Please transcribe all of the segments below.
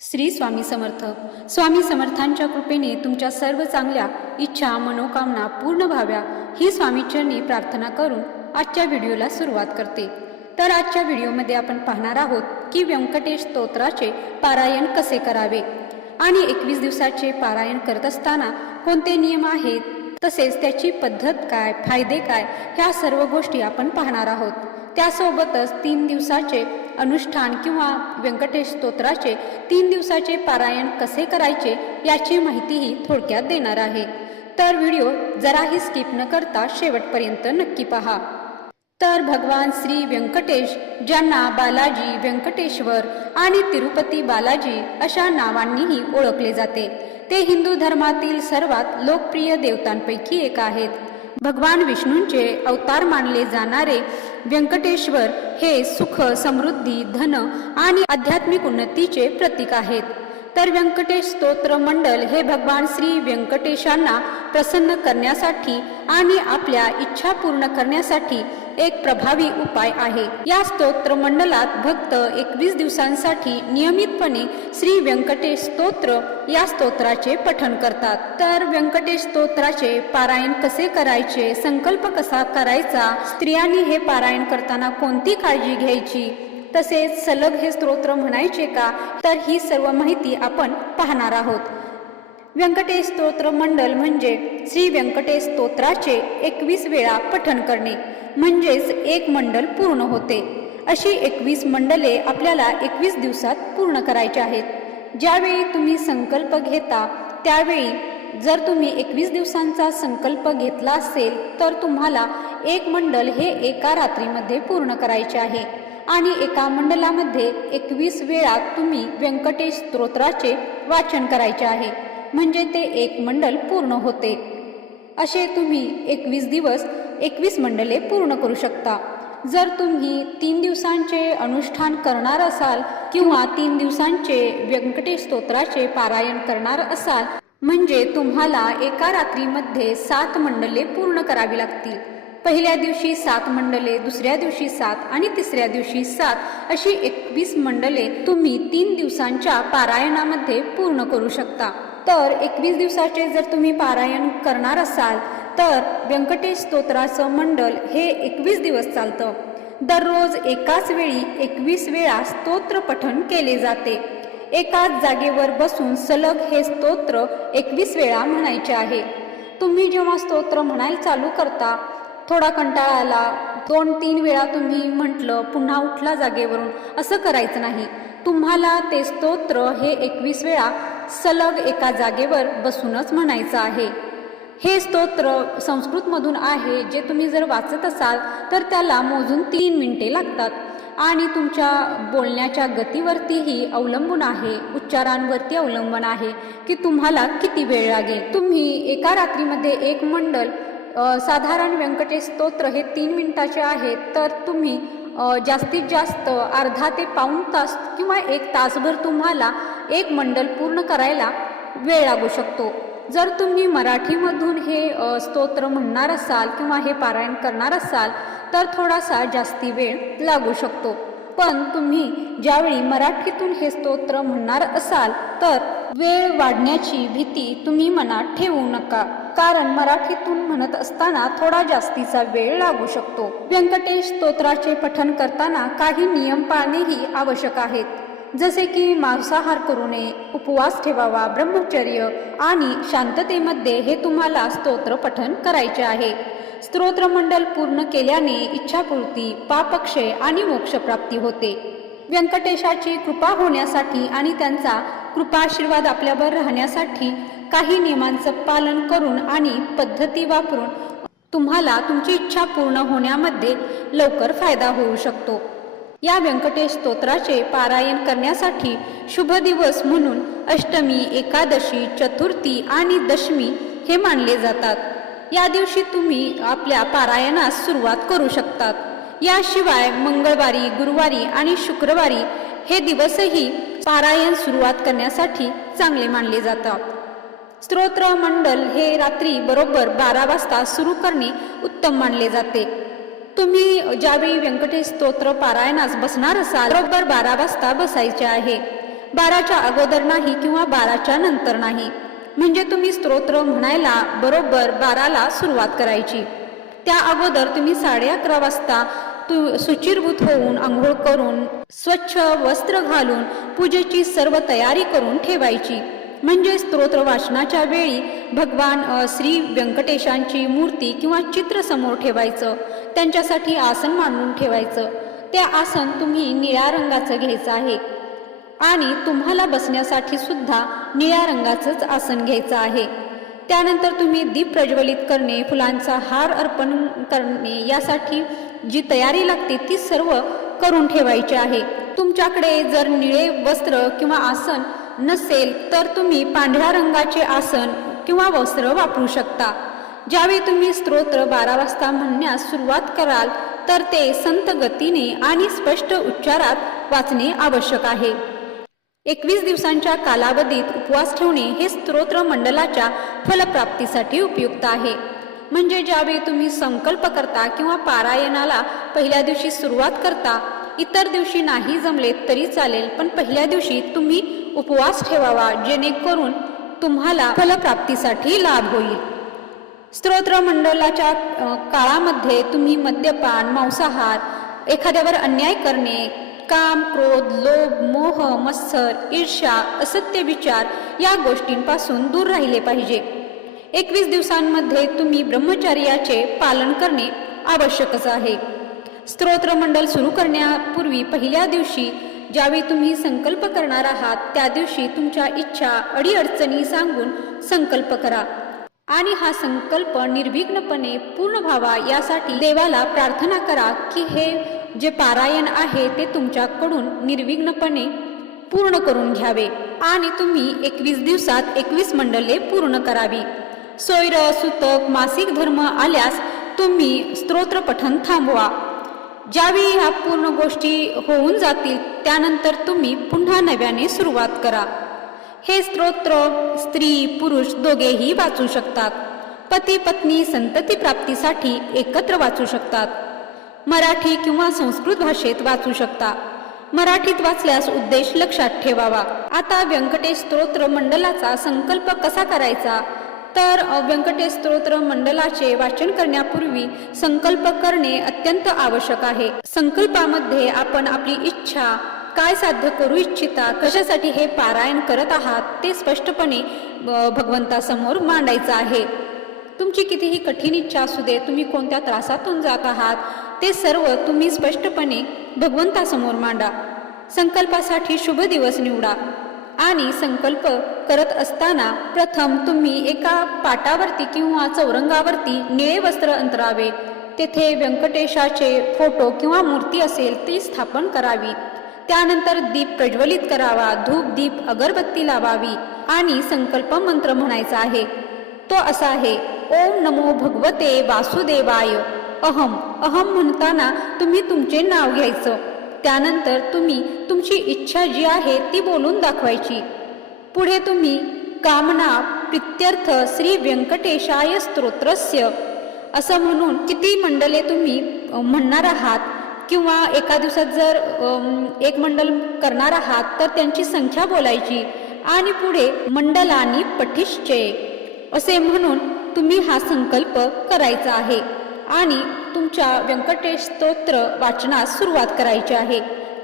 श्री स्वामी समर्थ. स्वामी समर्थांच्या कृपेने तुमच्या सर्व चांगल्या इच्छा मनोकामना पूर्ण व्हाव्या ही स्वामीचरणी प्रार्थना करून आजच्या व्हिडिओला सुरुवात करते. तर आजच्या व्हिडिओमध्ये आपण पाहणार आहोत की व्यंकटेश स्तोत्राचे पारायण कसे करावे आणि एकवीस दिवसाचे पारायण करत असताना कोणते नियम आहेत तसेच त्याची पद्धत काय फायदे काय ह्या सर्व गोष्टी आपण पाहणार आहोत. त्यासोबतच तीन दिवसाचे अनुष्ठान किंवा व्यंकटेश स्तोत्राचे तीन दिवसाचे पारायण कसे करायचे याची माहितीही थोडक्यात देणार आहे. तर व्हिडिओ जराही स्किप न करता शेवटपर्यंत नक्की पहा. तर भगवान श्री व्यंकटेश ज्यांना बालाजी व्यंकटेश्वर आणि तिरुपती बालाजी अशा नावांनीही ओळखले जाते ते हिंदू धर्मातील सर्वात लोकप्रिय देवतांपैकी एक आहेत. भगवान विष्णूंचे अवतार मानले जाणारे व्यंकटेश्वर हे सुख समृद्धी धन आणि आध्यात्मिक उन्नतीचे प्रतीक आहेत. तर व्यंकटेश स्तोत्र मंडल हे भगवान श्री व्यंकटेशांना प्रसन्न करण्यासाठी आणि आपल्या इच्छा पूर्ण करण्यासाठी एक प्रभावी उपाय आहे. या स्तोत्र मंडलात भक्त एकवीस दिवसांसाठी नियमितपणे श्री व्यंकटेश स्तोत्र या स्तोत्राचे पठण करतात. तर व्यंकटेश स्तोत्राचे पारायण कसे करायचे? संकल्प कसा करायचा? स्त्रियांनी हे पारायण करताना कोणती काळजी घ्यायची? तसेच सलग हे स्तोत्र म्हणायचे का? तर ही सर्व माहिती आपण पाहणार आहोत. व्यंकटेश स्तोत्र मंडल म्हणजे श्री व्यंकटेश स्तोत्राचे एकवीस वेळा पठण करणे म्हणजेच एक मंडल पूर्ण होते. अशी एकवीस मंडले आपल्याला एकवीस दिवसात पूर्ण करायची आहेत. ज्यावेळी तुम्ही संकल्प घेता त्यावेळी जर तुम्ही एकवीस दिवसांचा संकल्प घेतला असेल तर तुम्हाला एक मंडल हे एका रात्रीमध्ये पूर्ण करायचे आहे. आणि एका मंडलामध्ये एकवीस वेळा तुम्ही व्यंकटेश स्तोत्राचे वाचन करायचे आहे. म्हणजे ते एक मंडल पूर्ण होते. असे तुम्ही एकवीस दिवस एकवीस मंडले पूर्ण करू शकता. जर तुम्ही तीन दिवसांचे अनुष्ठान करणार असाल किंवा तीन दिवसांचे व्यंकटेश स्तोत्राचे पारायण करणार असाल म्हणजे तुम्हाला एका रात्रीमध्ये सात मंडले पूर्ण करावी लागतील. पहिल्या दिवशी सात मंडले दुसऱ्या दिवशी सात आणि तिसऱ्या दिवशी सात अशी एकवीस मंडले तुम्ही तीन दिवसांच्या पारायणामध्ये पूर्ण करू शकता. तर एकवीस दिवसाचे जर तुम्ही पारायण करणार असाल तर व्यंकटेश स्तोत्राचं मंडल हे एकवीस दिवस चालतं. दररोज एकाच वेळी एकवीस वेळा स्तोत्र पठण केले जाते. एकाच जागेवर बसून सलग हे स्तोत्र एकवीस वेळा म्हणायचे आहे. तुम्ही जेव्हा स्तोत्र म्हणायला चालू करता थोडा कंटाळा आला दोन तीन वेळा तुम्ही म्हटलं पुन्हा उठला जागेवरून असं करायचं नाही. तुम्हाला ते स्तोत्र हे एकवीस वेळा सलग एका जागेवर बसूनच म्हणायचं आहे. हे स्तोत्र संस्कृतमधून आहे जे तुम्ही जर वाचत असाल तर त्याला मोजून तीन मिनिटे लागतात आणि तुमच्या बोलण्याच्या गतीवरतीही अवलंबून आहे उच्चारांवरती अवलंबून आहे की तुम्हाला किती वेळ लागेल. तुम्ही एका रात्रीमध्ये एक मंडल साधारण व्यंकटेश स्तोत्र हे तीन मिनिटाचे आहे तर तुम्ही जास्तीत जास्त अर्धा ते पाऊण तास किंवा एक तासभर तुम्हाला एक मंडल पूर्ण करायला वेळ लागू शकतो. जर तुम्ही मराठीमधून हे स्तोत्र म्हणणार असाल किंवा हे पारायण करणार असाल तर थोडासा जास्ती वेळ लागू शकतो. पण तुम्ही ज्यावेळी मराठीतून हे स्तोत्र म्हणणार असाल तर वेळ वाढण्याची भीती तुम्ही मनात ठेवू नका. कारण मराठीतून म्हणत असताना थोडा जास्तीचा वेळ लागू शकतो. व्यंकटेश स्तोत्राचे पठण करताना काही नियम पाळणेही आवश्यक आहेत. जसे की मांसाहार करू नये उपवास ठेवावा ब्रह्मचर्य आणि शांततेमध्ये हे तुम्हाला स्तोत्र पठण करायचे आहे. स्तोत्रमंडल पूर्ण केल्याने इच्छापूर्ती पापक्षय आणि मोक्षप्राप्ती होते. व्यंकटेशाची कृपा होण्यासाठी आणि त्यांचा कृपाशीर्वाद आपल्यावर राहण्यासाठी काही नियमांचं पालन करून आणि पद्धती वापरून तुम्हाला तुमची इच्छा पूर्ण होण्यामध्ये लवकर फायदा होऊ शकतो. या व्यंकटेश स्तोत्राचे पारायण करण्यासाठी शुभ दिवस म्हणून अष्टमी एकादशी चतुर्थी आणि दशमी हे मानले जातात. या दिवशी तुम्ही आपल्या पारायणास सुरुवात करू शकतात. याशिवाय मंगळवारी गुरुवारी आणि शुक्रवारी हे दिवसही पारायण सुरुवात करण्यासाठी चांगले मानले जातात. स्तोत्र मंडल हे रात्री बरोबर बारा वाजता सुरू करणे उत्तम मानले जाते. तुम्ही ज्यावेळी व्यंकटेश स्तोत्र पारायणास बसणार असाल बरोबर बारा वाजता बसायचे आहे. बाराच्या अगोदर नाही किंवा बाराच्या नंतर नाही. म्हणजे तुम्ही स्तोत्र म्हणायला बरोबर बाराला सुरुवात करायची. त्या अगोदर तुम्ही साडे अकरा वाजता तू सुचिरभूत होऊन आंघोळ करून स्वच्छ वस्त्र घालून पूजेची सर्व तयारी करून ठेवायची. म्हणजे स्तोत्र वाचनाच्या वेळी भगवान श्री व्यंकटेशांची मूर्ती किंवा चित्र समोर ठेवायचं. त्यांच्यासाठी आसन मांडून ठेवायचं. ते आसन तुम्ही निळ्या रंगाचं घ्यायचं आहे. आणि तुम्हाला बसण्यासाठी सुद्धा निळ्या रंगाचंच आसन घ्यायचं आहे. त्यानंतर तुम्ही दीप प्रज्वलित करणे फुलांचा हार अर्पण करणे यासाठी जी तयारी लागते ती सर्व करून ठेवायची आहे. तुमच्याकडे जर निळे वस्त्र किंवा आसन नसेल तर तुम्ही पांढऱ्या रंगाचे आसन किंवा वस्त्र वापरू शकता. ज्यावेळी तुम्ही स्तोत्र बारा वाजता म्हणण्यास सुरुवात कराल तर ते संत गतीने आणि स्पष्ट उच्चारात वाचणे आवश्यक आहे. एकवीस दिवसांच्या कालावधीत उपवास ठेवणे हे स्तोत्र मंडलाच्या फलप्राप्तीसाठी उपयुक्त आहे. म्हणजे ज्यावेळी तुम्ही संकल्प करता किंवा पारायणाला पहिल्या दिवशी सुरुवात करता इतर दिवशी नाही जमले तरी चालेल पण पहिल्या दिवशी तुम्ही उपवास ठेवावा जेणेकरून तुम्हाला फलप्राप्तीसाठी लाभ होईल. स्तोत्र मंडलाच्या काळामध्ये तुम्ही मद्यपान मांसाहार एखाद्यावर अन्याय करणे काम क्रोध लोभ मोह मत्सर ईर्ष्या असत्य विचार या गोष्टींपासून दूर राहिले पाहिजे. एकवीस दिवसांमध्ये तुम्ही ब्रह्मचर्याचे पालन करणे आवश्यकच आहे. स्तोत्रमंडल सुरू करण्यापूर्वी पहिल्या दिवशी ज्यावेळी तुम्ही संकल्प करणार आहात त्या दिवशी तुमच्या इच्छा अडीअडचणी सांगून संकल्प करा. आणि हा संकल्प निर्विघ्नपणे पूर्ण व्हावा यासाठी देवाला प्रार्थना करा की हे जे पारायण आहे ते तुमच्याकडून निर्विघ्नपणे पूर्ण करून घ्यावे आणि तुम्ही एकवीस दिवसात एकवीस मंडले पूर्ण करावी. सोयर सुतक मासिक धर्म आल्यास तुम्ही स्तोत्रपठन थांबवा. ज्यावेळी ह्या पूर्ण गोष्टी होऊन जातील त्यानंतर तुम्ही पुन्हा नव्याने सुरुवात करा. हे स्तोत्र स्त्री पुरुष दोघेही वाचू शकतात. पती पत्नी संतती प्राप्तीसाठी एकत्र वाचू शकतात. मराठी किंवा संस्कृत भाषेत वाचू शकता. मराठीत वाचल्यास उद्देश लक्षात ठेवावा. आता व्यंकटेश स्तोत्र मंडलाचा संकल्प कसा करायचा? तर व्यंकटेश स्तोत्र मंडलाचे वाचन करण्यापूर्वी संकल्प करणे अत्यंत आवश्यक आहे. संकल्पामध्ये आपण आपली इच्छा काय साध्य करू इच्छिता कशासाठी हे पारायण करत आहात ते स्पष्टपणे भगवंतासमोर मांडायचं आहे. तुमची कितीही कठीण इच्छा असू दे तुम्ही कोणत्या त्रासातून जात आहात ते सर्व तुम्ही स्पष्टपणे भगवंतासमोर मांडा. संकल्पासाठी शुभ दिवस निवडा. आणि संकल्प करत असताना प्रथम तुम्ही एका पाटावरती किंवा चौरंगावरती निळे वस्त्र अंतरावे. तेथे व्यंकटेशाचे फोटो किंवा मूर्ती असेल ती स्थापन करावी. त्यानंतर दीप प्रज्वलित करावा धूप दीप अगरबत्ती लावावी आणि संकल्प मंत्र म्हणायचा आहे. तो असा आहे ओम नमो भगवते वासुदेवाय. अहम अहम म्हणताना तुम्ही तुमचे नाव घ्यायचं. त्यानंतर तुम्ही तुमची इच्छा जी आहे ती बोलून दाखवायची. पुढे तुम्ही कामना प्रित्यर्थ श्री व्यंकटेशाय स्तोत्रस्य. असं म्हणून किती मंडले तुम्ही म्हणणार आहात? किंवा एका दिवसात जर एक मंडल करणार आहात तर त्यांची संख्या बोलायची. आणि पुढे मंडलानी पठिश्चे असे म्हणून तुम्ही हा संकल्प करायचा आहे. आणि तुमच्या व्यंकटेश स्तोत्र वाचनास सुरुवात करायची आहे.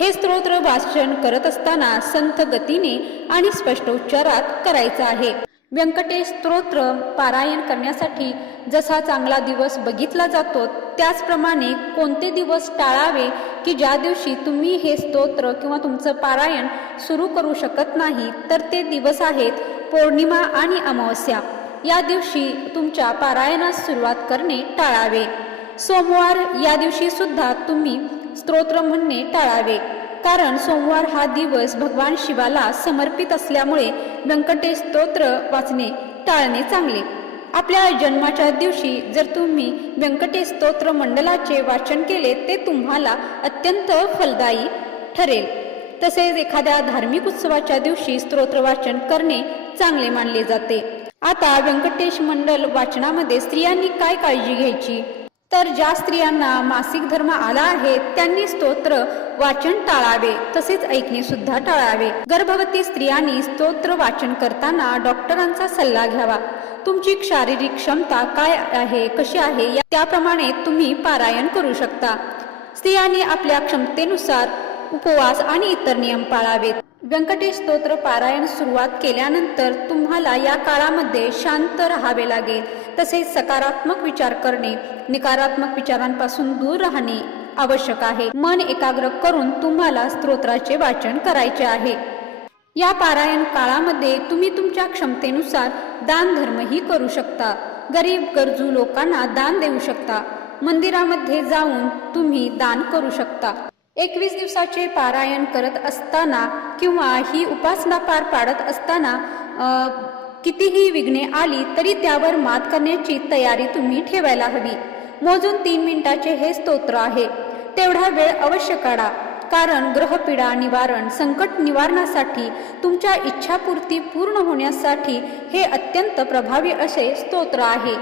हे स्तोत्र वाचन करत असताना संथ गतीने आणि स्पष्ट उच्चारात करायचं आहे. व्यंकटेश स्तोत्र पारायण करण्यासाठी जसा चांगला दिवस बघितला जातो त्याचप्रमाणे कोणते दिवस टाळावे की ज्या दिवशी तुम्ही हे स्तोत्र किंवा तुमचं पारायण सुरू करू शकत नाही तर ते दिवस आहेत पौर्णिमा आणि अमावस्या. या दिवशी तुमच्या पारायणास सुरुवात करणे टाळावे. सोमवार या दिवशी सुद्धा तुम्ही स्तोत्र म्हणणे टाळावे. कारण सोमवार हा दिवस भगवान शिवाला समर्पित असल्यामुळे व्यंकटेश स्तोत्र वाचणे टाळणे चांगले. आपल्या जन्माच्या दिवशी जर तुम्ही व्यंकटेश स्तोत्र मंडलाचे वाचन केले ते तुम्हाला अत्यंत फलदायी ठरेल. तसेच एखाद्या धार्मिक उत्सवाच्या दिवशी स्तोत्र वाचन करणे चांगले मानले जाते. आता व्यंकटेश मंडल वाचनामध्ये स्त्रियांनी काय काळजी घ्यायची? तर ज्या स्त्रियांना मासिक धर्म आला आहे त्यांनी स्तोत्र वाचन टाळावे तसेच ऐकणे सुद्धा टाळावे. गर्भवती स्त्रियांनी स्तोत्र वाचन करताना डॉक्टरांचा सल्ला घ्यावा. तुमची शारीरिक क्षमता काय आहे कशी आहे त्याप्रमाणे तुम्ही पारायण करू शकता. स्त्रियांनी आपल्या क्षमतेनुसार उपवास आणि इतर नियम पाळावेत. व्यंकटेश स्तोत्र पारायण सुरुवात केल्यानंतर तुम्हाला या काळामध्ये शांत राहावे लागेल. तसेच सकारात्मक विचार करणे नकारात्मक विचारांपासून दूर राहणे आवश्यक आहे. मन एकाग्र करून तुम्हाला स्तोत्राचे वाचन करायचे आहे. या पारायण काळामध्ये तुम्ही तुमच्या क्षमतेनुसार दान धर्मही करू शकता. गरीब गरजू लोकांना दान देऊ शकता. मंदिरामध्ये जाऊन तुम्ही दान करू शकता. एकवीस दिवसाचे पारायण करत असताना किंवा ही उपासना पार पाडत असताना कितीही विघ्ने आली तरी त्यावर मात करण्याची तयारी तुम्ही ठेवायला हवी. मोजून तीन मिनिटाचे हे स्तोत्र आहे. तेवढा वेळ अवश्य काढा. कारण ग्रहपीडा निवारण संकट निवारणासाठी तुमच्या इच्छापूर्ती पूर्ण होण्यासाठी हे अत्यंत प्रभावी असे स्तोत्र आहे.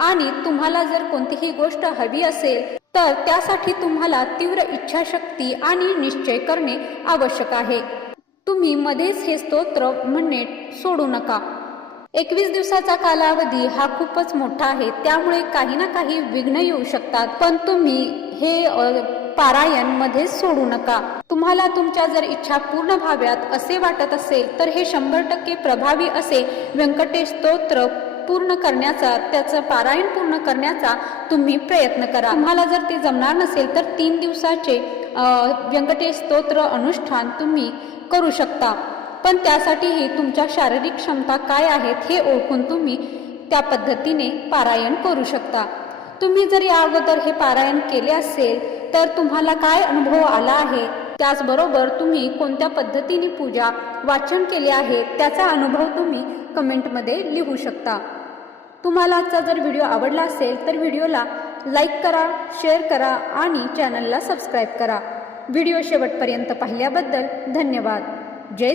आणि तुम्हाला जर कोणतीही गोष्ट हवी असेल तर त्यासाठी तुम्हाला तीव्र इच्छाशक्ती आणि निश्चय करणे आवश्यक आहे. तुम्ही मध्येच हे स्तोत्र म्हणणे सोडू नका. एकवीस दिवसाचा कालावधी हा खूपच मोठा आहे त्यामुळे काही ना काही विघ्न येऊ शकतात. पण तुम्ही हे पारायण मध्येच सोडू नका. तुम्हाला तुमच्या जर इच्छा पूर्ण व्हाव्यात असे वाटत असेल तर हे शंभर टक्के प्रभावी असे व्यंकटेश स्तोत्र पूर्ण करण्याचा त्याचं पारायण पूर्ण करण्याचा तुम्ही प्रयत्न करा. तुम्हाला जर ते जमणार नसेल तर तीन दिवसाचे व्यंकटेश स्तोत्र अनुष्ठान तुम्ही करू शकता. पण त्यासाठीही तुमच्या शारीरिक क्षमता काय आहेत हे ओळखून तुम्ही त्या पद्धतीने पारायण करू शकता. तुम्ही जर या अगोदर हे पारायण केले असेल तर तुम्हाला काय अनुभव आला आहे? त्याचबरोबर तुम्ही कोणत्या पद्धतीने पूजा वाचन केले आहे? त्याचा अनुभव तुम्ही कमेंटमध्ये लिहू शकता. तुम्हाला आजचा जर व्हिडिओ आवडला असेल तर व्हिडिओला लाईक करा शेअर करा आणि चॅनलला सबस्क्राईब करा. व्हिडिओ शेवटपर्यंत पाहिल्याबद्दल धन्यवाद. जय